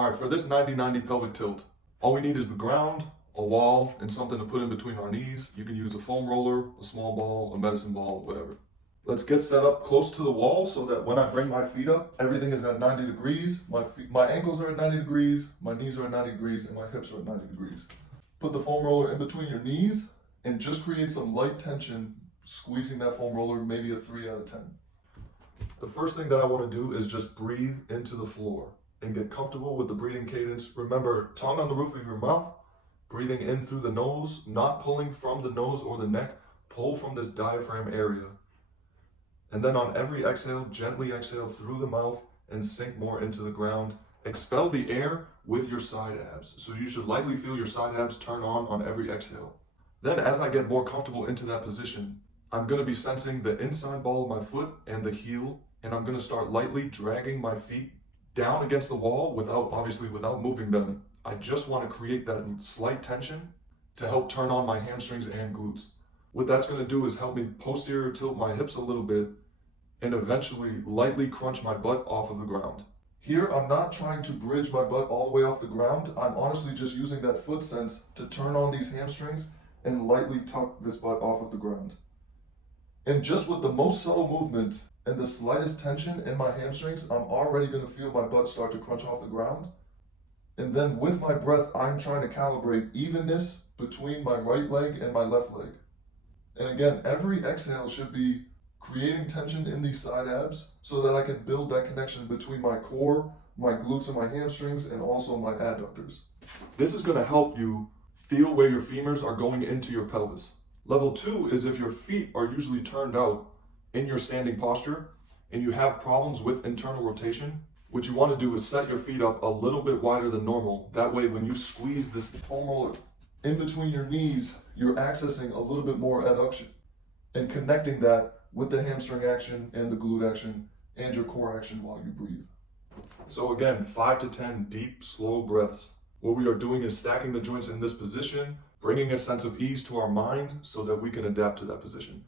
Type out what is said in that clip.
All right, for this 90-90 pelvic tilt, all we need is the ground, a wall, and something to put in between our knees. You can use a foam roller, a small ball, a medicine ball, whatever. Let's get set up close to the wall so that when I bring my feet up, everything is at 90 degrees. My ankles are at 90 degrees, my knees are at 90 degrees, and my hips are at 90 degrees. Put the foam roller in between your knees and just create some light tension, squeezing that foam roller, maybe a 3 out of 10. The first thing that I want to do is just breathe into the floor and get comfortable with the breathing cadence. Remember, tongue on the roof of your mouth, breathing in through the nose, not pulling from the nose or the neck, pull from this diaphragm area. And then on every exhale, gently exhale through the mouth and sink more into the ground. Expel the air with your side abs. So you should likely feel your side abs turn on every exhale. Then as I get more comfortable into that position, I'm going to be sensing the inside ball of my foot and the heel, and I'm going to start lightly dragging my feet down against the wall without moving them. I just want to create that slight tension to help turn on my hamstrings and glutes. What that's going to do is help me posterior tilt my hips a little bit and eventually lightly crunch my butt off of the ground. Here, I'm not trying to bridge my butt all the way off the ground. I'm honestly just using that foot sense to turn on these hamstrings and lightly tuck this butt off of the ground. And just with the most subtle movement and the slightest tension in my hamstrings, I'm already going to feel my butt start to crunch off the ground. And then with my breath, I'm trying to calibrate evenness between my right leg and my left leg. And again, every exhale should be creating tension in these side abs so that I can build that connection between my core, my glutes and my hamstrings, and also my adductors. This is going to help you feel where your femurs are going into your pelvis. Level 2 is if your feet are usually turned out in your standing posture and you have problems with internal rotation. What you want to do is set your feet up a little bit wider than normal. That way, when you squeeze this foam roller in between your knees, you're accessing a little bit more adduction and connecting that with the hamstring action and the glute action and your core action while you breathe. So again, 5 to 10 deep, slow breaths. What we are doing is stacking the joints in this position, bringing a sense of ease to our mind so that we can adapt to that position.